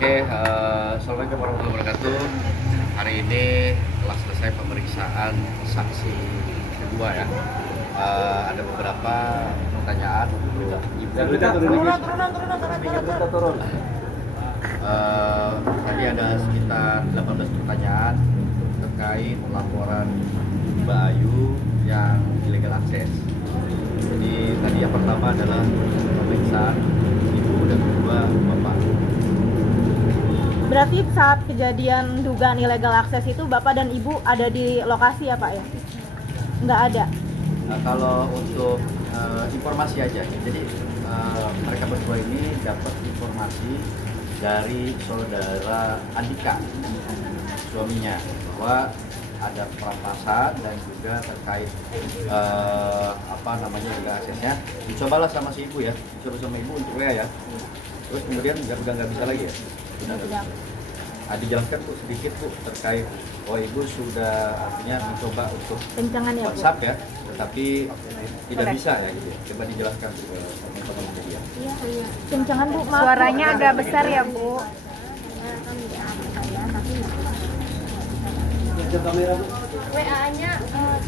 Assalamualaikum warahmatullahi wabarakatuh. Hari ini telah selesai pemeriksaan saksi kedua ya. Ada beberapa pertanyaan untuk ibu. Turun. Tadi ada sekitar 18 pertanyaan terkait laporan Mbak Ayu yang illegal access. Jadi tadi yang pertama adalah pemeriksaan ibu dan kedua bapak. Berarti saat kejadian dugaan illegal access itu Bapak dan Ibu ada di lokasi ya Pak ya? Nggak ada? Kalau untuk informasi aja, jadi mereka berdua ini dapat informasi dari saudara Andika, suaminya, bahwa ada perampasan dan juga terkait illegal access-nya. Dicobalah sama si ibu ya, dicoba sama ibu untuk WA ya. Terus kemudian udah nggak bisa lagi ya? Sudah. Dijelaskan Bu sedikit Bu terkait ibu sudah artinya mencoba untuk kencangan ya, WhatsApp ya, tetapi tidak bisa ya gitu. Coba dijelaskan ke teman-teman media. Iya. Kencangan Bu, maaf. Suaranya agak besar ya Bu. WA-nya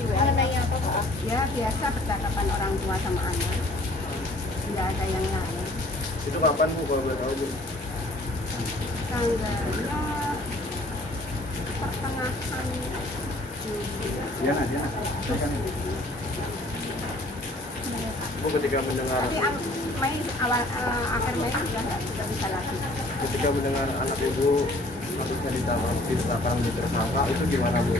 mengenai apa Pak? Ya biasa percakapan orang tua sama anak. Tidak ada yang lain. Itu kapan Bu kalau boleh tahu Bu? Tanggalnya pertengahan Bu ketika mendengar Mei akhir Mei sudah bisa lagi. ketika mendengar anak Ibu maksudnya ditetapkan menjadi tersangka itu gimana Bu?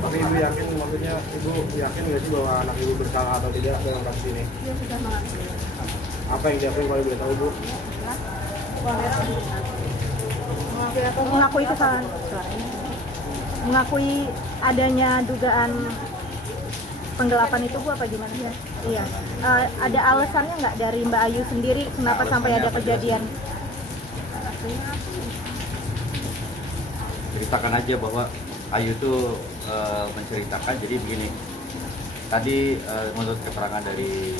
Tapi Ibu yakin, maksudnya Ibu yakin nggak sih bahwa anak Ibu bersalah atau tidak dalam kasus ini? Dia sudah mengakui. Apa yang diakui kalau boleh tahu Bu? Mengakui kesalahan, mengakui adanya dugaan penggelapan itu Bu apa gimana ya? Iya. Ada alasannya nggak dari Mbak Ayu sendiri kenapa sampai ada kejadian? Ceritakan aja bahwa Ayu itu menceritakan, jadi begini. Tadi menurut keterangan dari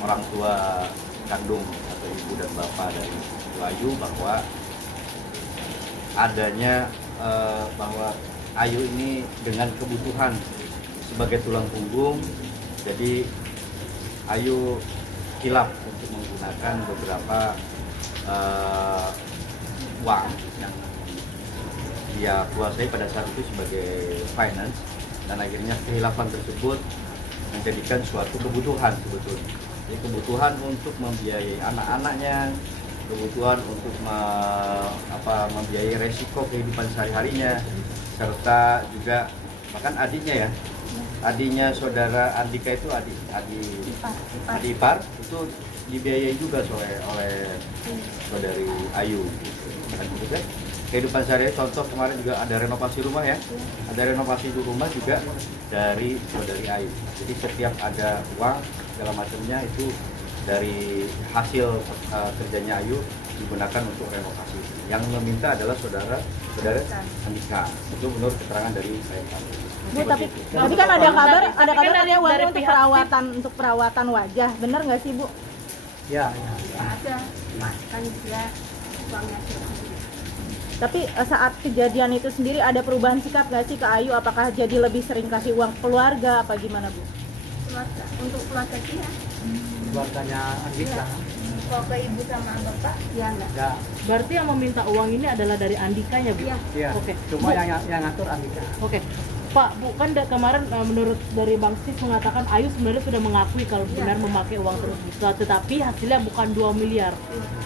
orang tua kandung atau ibu dan bapak dari Ayu bahwa adanya bahwa Ayu ini dengan kebutuhan sebagai tulang punggung, jadi Ayu hilaf untuk menggunakan beberapa uang yang dia kuasai pada saat itu sebagai finance, dan akhirnya kehilafan tersebut menjadikan suatu kebutuhan sebetulnya. Jadi kebutuhan untuk membiayai anak-anaknya, kebutuhan untuk membiayai resiko kehidupan sehari-harinya, serta juga bahkan adiknya ya, adiknya saudara Andika itu adik ipar itu dibiayai juga oleh saudari Ayu. Dan juga kehidupan sehari-hari, contoh kemarin juga ada renovasi rumah ya, ada renovasi rumah juga dari saudari Ayu. Jadi setiap ada uang segala macamnya itu dari hasil kerjanya Ayu digunakan untuk renovasi. Yang meminta adalah saudara Andika. Itu menurut keterangan dari saya. Bu, tapi kan ada kabar ada uangnya untuk perawatan wajah, benar nggak sih Bu? Ya. Ada. Kan dia uangnya Tapi saat kejadian itu sendiri ada perubahan sikap nggak sih ke Ayu? Apakah jadi lebih sering kasih uang keluarga apa gimana Bu? keluarga, untuk keluarga dia. Keluarganya Andika. Kalau ke ibu sama bapak, ya enggak. Ya. Berarti yang meminta uang ini adalah dari Andikanya, Bu? Iya. Iya. Oke. Cuma Bu, yang ngatur Andika. Oke. Pak, Bu, kan kemarin menurut dari Bang Sis mengatakan Ayu sebenarnya sudah mengakui kalau benar memakai uang tersebut, tetapi hasilnya bukan 2 miliar.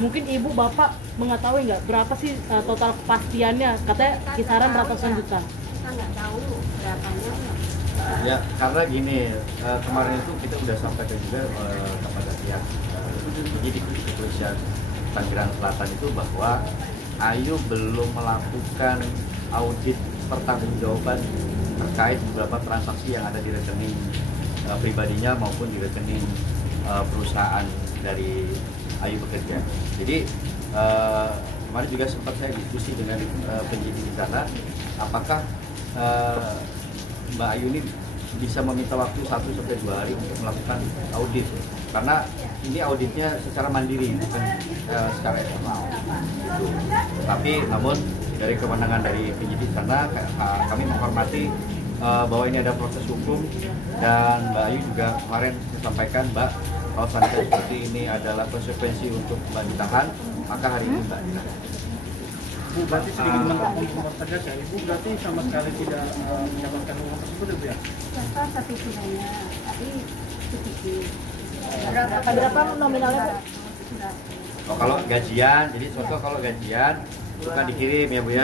Mungkin Ibu Bapak mengetahui nggak berapa sih total kepastiannya? Katanya kisaran ratusan juta. Kita nggak tahu berapanya. Ya, karena gini, kemarin itu kita sudah sampaikan juga kepada pihak penyidik kepolisian Tangerang Selatan itu bahwa Ayu belum melakukan audit pertanggungjawaban terkait beberapa transaksi yang ada di rekening pribadinya maupun di rekening perusahaan dari Ayu bekerja. Jadi kemarin juga sempat saya diskusi dengan penyidik di sana, apakah Mbak Ayu ini bisa meminta waktu 1-2 hari untuk melakukan audit, karena ini auditnya secara mandiri bukan secara eksternal. Tapi namun dari kewenangan dari penyidik sana kami menghormati bahwa ini ada proses hukum, dan Mbak Ayu juga kemarin sampaikan, Mbak, kalau sampai seperti ini adalah konsekuensi untuk Mbak ditahan, maka hari ini Mbak ditahan. Bu, berarti sedikit mempertegas saja ya, Ibu berarti sama sekali tidak mendapatkan uang tersebut ya Bu ya? Berapa satu bulannya, tapi sedikit. Berapa nominalnya, Bu? Oh, kalau gajian, jadi contoh kalau gajian suka dikirim ya Bu ya,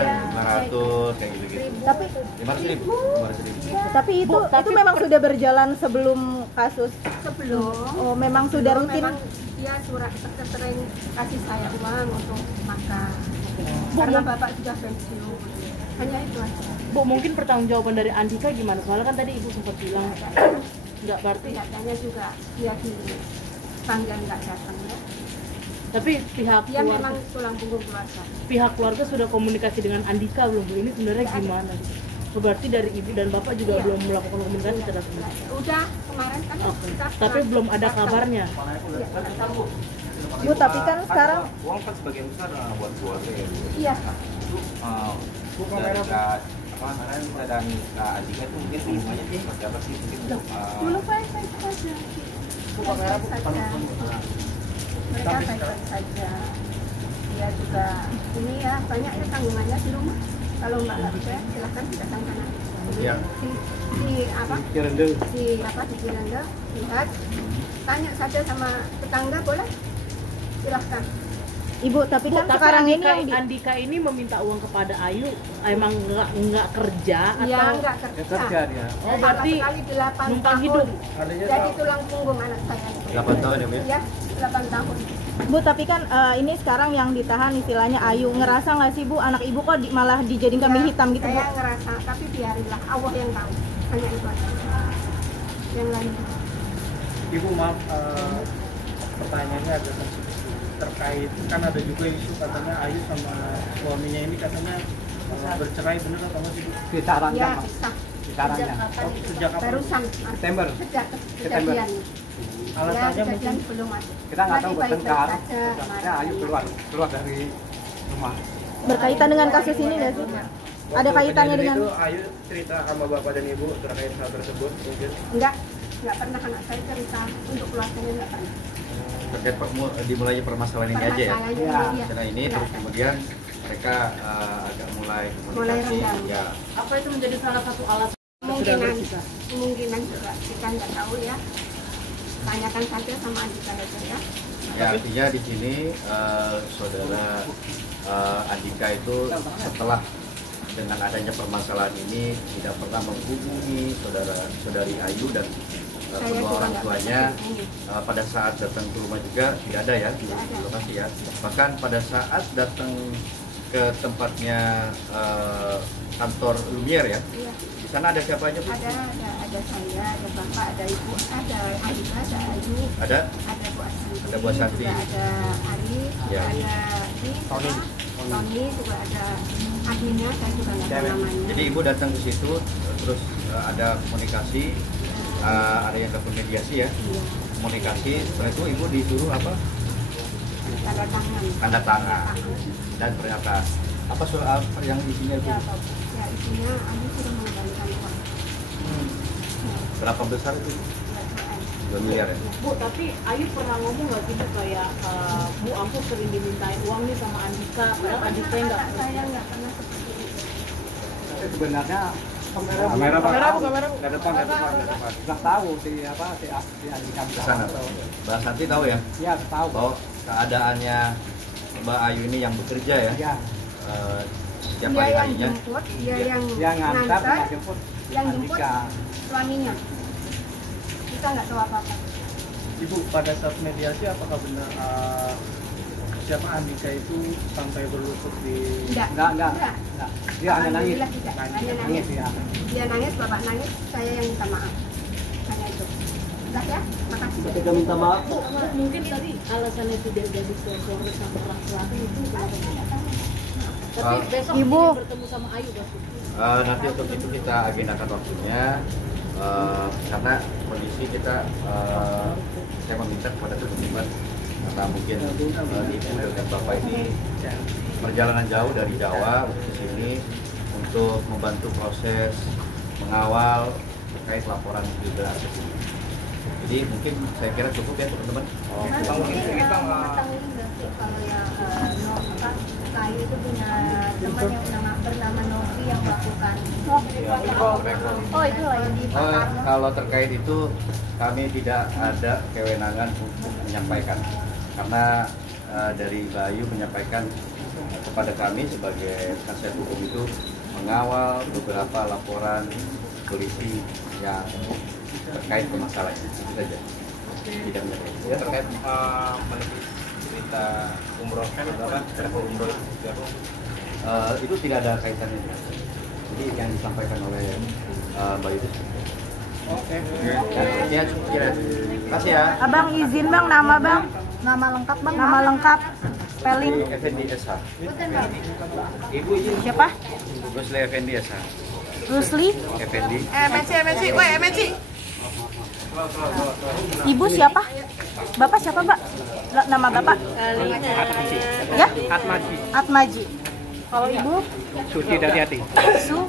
500 kayak gitu-gitu. Tapi 500.000. tapi itu memang sudah berjalan sebelum kasus. Sebelum Oh, memang sudah rutin. memang dia surat sering kasih saya uang untuk makan. Karena bapak sudah pensiun. Hanya itu aja. Bu, mungkin pertanggungjawaban dari Andika gimana? Soalnya kan tadi Ibu sempat bilang nggak berarti. Kelihatannya juga dia dipanggil nggak datang ya. Tapi pihak Dia keluarga, memang tulang punggung keluarga. pihak keluarga sudah komunikasi dengan Andika belum Bu? Ini sebenarnya gimana? Oh, berarti dari Ibu dan Bapak juga Iya. belum melakukan komunikasi terhadap ini. Udah kemarin kan Oke. kita Tapi belum ada datang. kabarnya. Bu, tapi kan sekarang uang kan sebagian besar buat keluarga ya Bu. Iya. Dari Kak kemarin dan Kak Andika itu mungkin hubungannya seperti apa sih mungkin Dulu baik-baik saja. Baik-baik saja. Mereka baik-baik saja. Dia juga ini ya banyak ya tanggungannya di rumah. Kalau Mbak nggak bisa silahkan datang sana. Iya. Di apa? Cirende. Di apa di Cirende lihat tanya saja sama tetangga boleh silahkan. Ibu, tapi Bu, kan tapi sekarang ini Andika, yang Andika ini meminta uang kepada Ayu emang nggak kerja Iya atau nggak kerja. Ya. Oh, berarti sekali 8 numpang tahun. hidup. Jadi tulang punggung anak saya. 8 tahun ya Bu ya? Ya 8 tahun. Bu, tapi kan ini sekarang yang ditahan istilahnya Ayu. Ngerasa nggak sih Bu, anak Ibu kok malah dijadiin kambing hitam gitu Bu? Saya ngerasa, tapi biarinlah Allah yang tahu. Hanya itu aja. Yang lain. Ibu maaf, pertanyaannya agak sensitif terkait kan ada juga isu katanya Ayu sama suaminya ini katanya bercerai, benar atau enggak sih Bu? Ya, sah. Kisarannya. Oh, sejak kapan? Barusan. September. Sejak September. kejadian. Alasannya Ya, mungkin kejadian belum masuk. kita nggak tahu Masih baik-baik bertengkar. saja. Ya, Ayu keluar dari rumah. Berkaitan dengan kasus ini nggak sih? Ada kaitannya Waktu dengan itu Ayu cerita sama bapak dan ibu terkait hal tersebut mungkin. Enggak pernah anak saya cerita untuk keluarganya enggak pernah. Terkait dimulainya permasalahan ini aja ya. Permasalahannya iya. Karena ini Enggak terus ada. kemudian mereka agak mulai komunikasi renggang. ya. Apa itu menjadi salah satu alasan? Kemungkinan juga kita nggak tahu ya. Tanyakan saja sama Andika aja ya. Ya, artinya di sini saudara Andika itu setelah dengan adanya permasalahan ini tidak pernah menghubungi saudari Ayu dan kedua juga orang nggak tuanya. pernah menghubungi. Pada saat datang ke rumah juga tidak ada ya di lokasi ya. Bahkan pada saat datang ke tempatnya kantor Lumiere ya, Iya. di sana ada siapa aja Bu? Ada saya, ada bapak, ada ibu, ada Andika, ada Ayu, Ada ada Bu Asanti, Ada Bu Asanti. juga ada Ari, Ya. ada Tony juga ada adminnya, saya juga nggak tahu namanya. Jadi ibu datang ke situ, terus ada komunikasi, ada yang telepon mediasi ya, Iya. komunikasi. Setelah itu ibu disuruh apa? Tanda tangan. Tanda tangan. Dan ternyata apa soal yang isinya ibu? Ya isinya Ayu sudah mengembalikan uang. Berapa besar itu? 2 miliar ya. Bu, tapi Ayu pernah ngomong nggak sih Bu kayak Bu, aku sering dimintain uang nih sama Andika, padahal Andika nggak. Saya nggak pernah seperti itu. Sebenarnya kamera Kamera. nggak depan. Nggak tahu si Andika Ke sana. Mbak Santi tahu ya? Ya tahu. Bahwa keadaannya Mbak Ayu ini yang bekerja ya, Ya, setiap Dia yang hari-harinya. jemput, dia Iya. yang ngantar, ngantar, jemput yang jemput Andika. suaminya. Kita nggak tahu apa-apa. Ibu, pada saat mediasi apakah benar siapa Andika itu sampai berlutut di Enggak. Dia hanya nangis. Alhamdulillah tidak. Hanya nangis. ya. Dia nangis, bapak nangis, saya yang minta maaf. Hanya itu. Udah ya, makasih. Kita minta maaf. Bu, mungkin tadi alasannya tidak jadi sponsor sama laki-laki itu kenapa? Tapi besok Ibu. ingin bertemu sama Ayu pasti. Nanti untuk itu kita agendakan waktunya. Karena kondisi kita, saya meminta kepada teman-teman karena mungkin ibu dengan bapak ini perjalanan jauh dari Jawa untuk ke sini untuk membantu proses mengawal terkait laporan juga. Jadi mungkin saya kira cukup ya teman-teman. Bang, mungkin sedikit Bang, mengetahui nggak sih kalau yang Kayu itu punya teman yang bernama Novi yang melakukan Oh itu lah yang di Kalau terkait itu kami tidak ada kewenangan untuk menyampaikan karena dari Bayu menyampaikan kepada kami sebagai penasihat hukum itu mengawal beberapa laporan polisi yang terkait permasalahannya itu saja, tidak menyampaikan. ya terkait menepis cerita umroh travel umroh Itu tidak ada kaitannya. Jadi yang disampaikan oleh Bayu itu. Oke. Ya, terima kasih ya. Abang izin bang, nama bang, nama lengkap bang, nama lengkap, spelling Effendi SH. Ibu izin siapa? Rusli Effendi SH. Rusli. Effendi. MNC, woi MNC. Ibu siapa? Bapak siapa mbak? Nama bapak? Ya? Atmaji. Atmaji. Kalau ibu? Suci dari hati. Su.